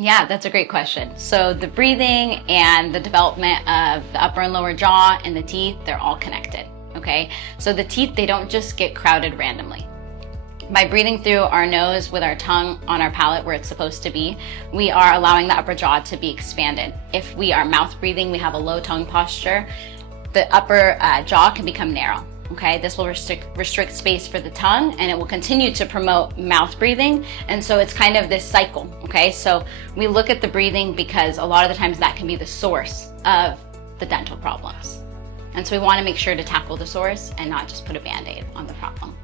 Yeah, that's a great question. So the breathing and the development of the upper and lower jaw and the teeth, they're all connected, okay? So the teeth, they don't just get crowded randomly. By breathing through our nose with our tongue on our palate where it's supposed to be, we are allowing the upper jaw to be expanded. If we are mouth breathing, we have a low tongue posture, the upper jaw can become narrow. Okay, this will restrict space for the tongue, and it will continue to promote mouth breathing. And so it's kind of this cycle. Okay, so we look at the breathing because a lot of the times that can be the source of the dental problems. And so we want to make sure to tackle the source and not just put a Band-Aid on the problem.